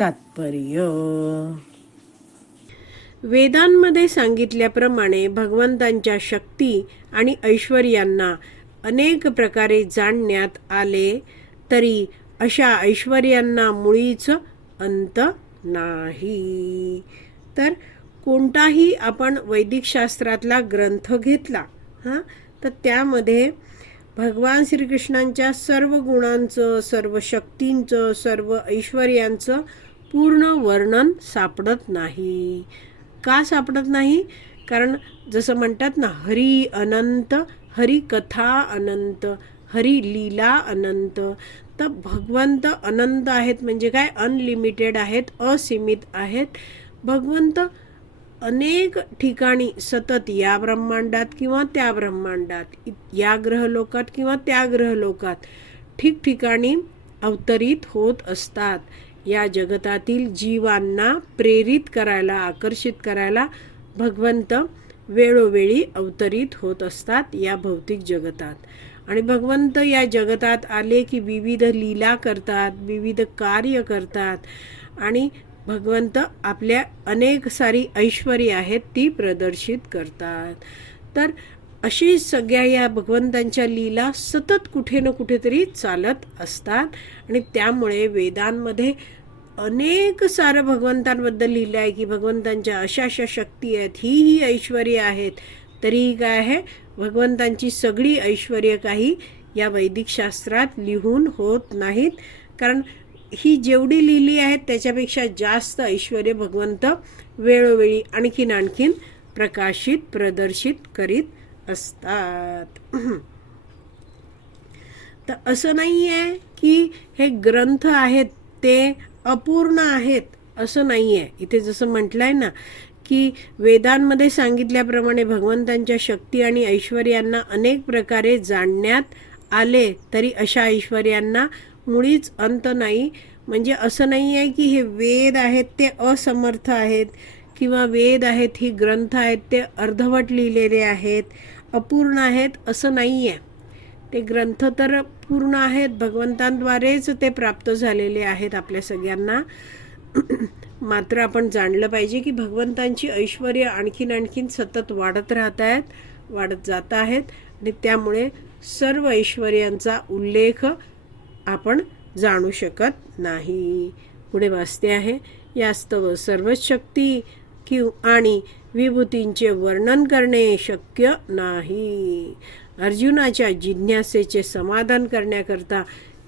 तात्पर्य. वेदांमध्ये सांगितल्याप्रमाणे भगवंतांच्या शक्ती आणि ऐश्वर्यांना अनेक प्रकारे जाणण्यात आले तरी अशा ऐश्वर्यांना मुळीच अंत नाही. तर कोणताही आपण वैदिक शास्त्रातला ग्रंथ घेतला हां तर त्यामध्ये भगवान श्रीकृष्णांच्या सर्व गुणांचं सर्व शक्तींचं सर्व ऐश्वर्यांचं पूर्ण वर्णन सापडत नाही. का सापडत नाही? कारण जसं म्हणतात ना हरी अनंत हरी कथा अनंत हरी लीला अनंत. तर भगवंत अनंत आहेत म्हणजे काय? अनलिमिटेड आहेत असीमित आहेत. भगवंत अनेक ठिकाणी सतत या ब्रह्मांडात किंवा त्या ब्रह्मांडात या ग्रहलोकात किंवा त्या ग्रहलोकात ठिकठिकाणी अवतरित होत असतात. या जगतातील जीवांना प्रेरित करायला आकर्षित करायला भगवंत वेळोवेळी अवतरित होत असतात या भौतिक जगतात. आणि भगवंत या जगतात आले की विविध लीला करतात विविध कार्य करतात. आणि भगवंत आपल्या अनेक सारी ऐश्वर्य आहेत ती प्रदर्शित करतात. तर अशी सगळ्या या भगवंतांच्या लीला सतत कुठे ना कुठेतरी चालत असतात. आणि त्यामुळे वेदांमध्ये अनेक सारं भगवंतांबद्दल लिहिलं आहे की भगवंतांच्या अशा अशा शक्ती आहेत ही ही ऐश्वर्य आहेत. तरीही काय आहे? भगवंतांची सगळी ऐश्वर्य काही या वैदिक शास्त्रात लिहून होत नाहीत. कारण ही जेवढी लिहिली आहेत त्याच्यापेक्षा जास्त ऐश्वर भगवंत वेळोवेळी आणखीन आणखीन प्रकाशित प्रदर्शित करीत असतात. तर असं नाही आहे की हे ग्रंथ आहेत ते अपूर्ण आहेत असं नाही आहे इथे जसं म्हटलं आहे ना की वेदांमध्ये सांगितल्याप्रमाणे भगवंतांच्या शक्ती आणि ऐश्वर्यांना अनेक प्रकारे जाणण्यात आले तरी अशा ऐश्वर्यांना मुळीच अंत नाही. म्हणजे असं नाही आहे की हे वेद आहेत ते असमर्थ आहेत किंवा वेद आहेत ही ग्रंथ आहेत ते अर्धवट लिहिलेले आहेत. अपूर्ण आहेत असं नाही आहे ते ग्रंथ तर पूर्ण आहेत भगवंतांद्वारेच ते प्राप्त झालेले आहेत आपल्या सगळ्यांना. मात्र आपण जाणलं पाहिजे की भगवंतांची ऐश्वर आणखीन आणखीन सतत वाढत राहत आहेत वाढत जात आहेत आणि त्यामुळे सर्व ऐश्वर्यांचा उल्लेख आपण जाणू शकत नाही. पुढे वाचते आहे यास्तव सर्वच शक्ती कि आणि विभूतींचे वर्णन करणे शक्य नाही. अर्जुनाच्या जिज्ञासेचे समाधान करण्याकरता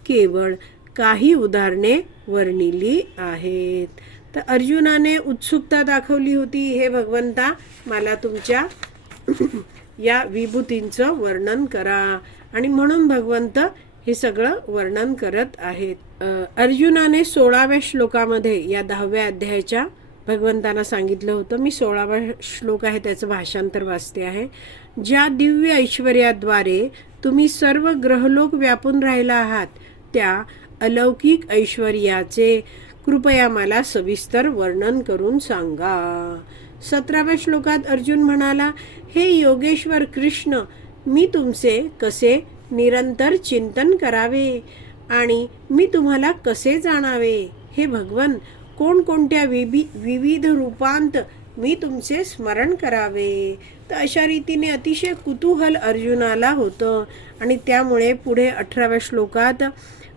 केवळ काही उदाहरणे वर्णिली आहेत. तर अर्जुनाने उत्सुकता दाखवली होती हे भगवंता मला तुमच्या या विभूतींचं वर्णन करा. आणि म्हणून भगवंत हे सगळं वर्णन करत आहेत. अर्जुनाने सोळाव्या श्लोकामध्ये या दहाव्या अध्यायाच्या भगवंतांना सांगितलं होतं मी सोळावा श्लोक आहे त्याचं भाषांतर वाचते आहे. ज्या दिव्य ऐश्वर्याद्वारे तुम्ही सर्व ग्रहलोक व्यापून राहिला आहात त्या अलौकिक ऐश्वर्याचे कृपया मला सविस्तर वर्णन करून सांगा. सतराव्या श्लोकात अर्जुन म्हणाला हे योगेश्वर कृष्ण मी तुमचे कसे निरंतर चिंतन करावे? आणि मी तुम्हाला कसे जाणावे? हे भगवन कोणकोणत्या विभी विविध रूपांत मी तुमचे स्मरण करावे? तर अशा रीतीने अतिशय कुतूहल अर्जुनाला होतं. आणि त्यामुळे पुढे अठराव्या श्लोकात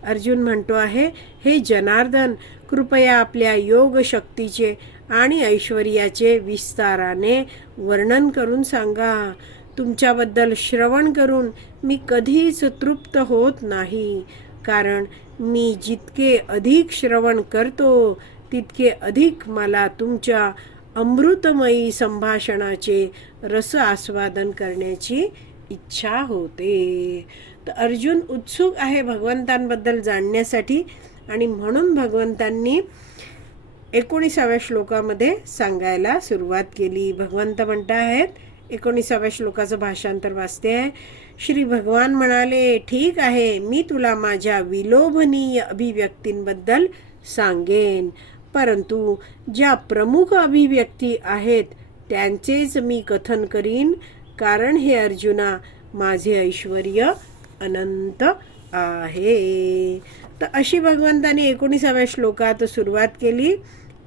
अर्जुन म्हणतो आहे हे जनार्दन कृपया आपल्या योग शक्तीचे आणि ऐश्वर्याचे विस्ताराने वर्णन करून सांगा. तुमच्याबद्दल श्रवण करून मी कधीच तृप्त होत नाही. कारण मी जितके अधिक श्रवण करतो तितके अधिक मला तुमच्या अमृतमयी संभाषणाचे रस आस्वादन करण्याची इच्छा होते. तर अर्जुन उत्सुक आहे भगवंतांबद्दल जाणण्यासाठी आणि म्हणून भगवंतांनी एकोणीसाव्या श्लोकामध्ये सांगायला सुरुवात केली. भगवंत म्हणता आहेत एकोणीसाव्या श्लोकाचं भाषांतर वाचते आहे. श्री भगवान म्हणाले ठीक आहे मी तुला माझ्या विलोभनीय अभिव्यक्तींबद्दल सांगेन. परंतु ज्या प्रमुख अभिव्यक्ती आहेत त्यांचेच मी कथन करीन. कारण हे अर्जुना माझे ऐश्वर अनंत आहे. तर अशी भगवंताने एकोणीसाव्या श्लोकात सुरुवात केली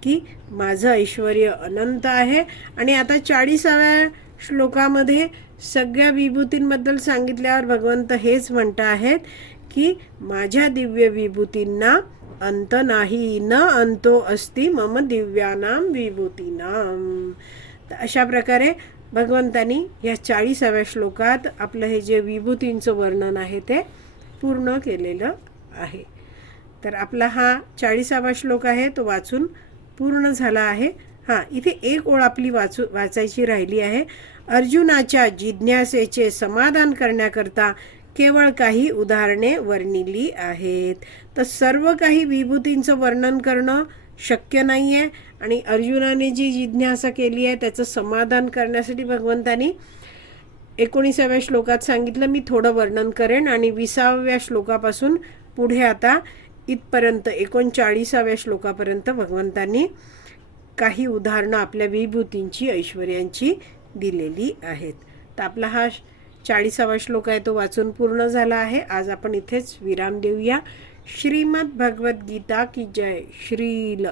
की माझं ऐश्वर अनंत आहे. आणि आता चाळीसाव्या श्लोकामध्ये सगळ्या विभूतींबद्दल सांगितल्यावर भगवंत हेच म्हणत आहेत की माझ्या दिव्य विभूतींना अंत नाही न अंतो अस्ति मम दिव्यानाम विभूतीनाम तर अशा प्रकारे भगवंतानी या चाळीसाव्या श्लोकात आपलं हे जे विभूतींचं वर्णन आहे ते पूर्ण केलेलं आहे. तर आपला हा चाळीसावा श्लोक आहे तो वाचून पूर्ण झाला आहे. हां इथे एक ओळ आपली वाचू वाचायची राहिली आहे. अर्जुनाच्या जिज्ञासेचे समाधान करण्याकरता केवळ काही उदाहरणे वर्णिली आहेत. तर सर्व काही विभूतींचं वर्णन करणं शक्य नाही आहे आणि अर्जुनाने जी जिज्ञासा केली आहे त्याचं समाधान करण्यासाठी भगवंतानी एकोणीसाव्या श्लोकात सांगितलं मी थोडं वर्णन करेन आणि विसाव्या श्लोकापासून पुढे आता इथपर्यंत एकोणचाळीसाव्या श्लोकापर्यंत भगवंतांनी काही उदाहरणं आपल्या विभूतींची ऐश्वर्यांची दिलेली आहेत. तर आपला हा चाळीसावा श्लोक आहे तो वाचून पूर्ण झाला आहे. आज आपण इथेच विराम देऊया. श्रीमद भगवद्गीता की जय? श्रील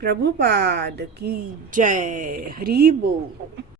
प्रभुपाद की जय? हरी बोल.